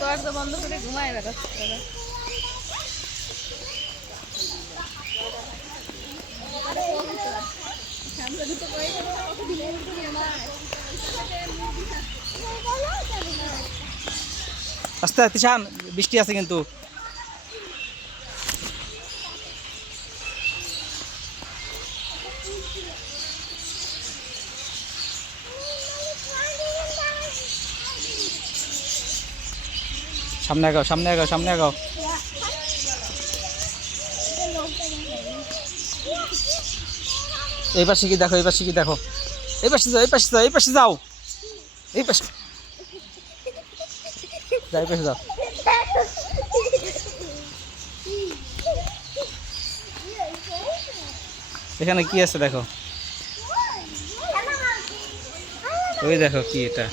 দরজা বন্ধ করে ঘুমায় বেড়াচ্ছে ওরা। আস্তে তিশান, বৃষ্টি আছে কিন্তু। সামনে আগাও, সামনে আগাও, সামনে আগাও। এই পাশে কি দেখো, এই পাশে কি দেখো। এই পাশে যাও, এই পাশে যাও, এই পাশে যাও, এই পাশে যাও, এই পাশে যাও। এখানে কি আছে দেখো, ওই দেখো কি এটা।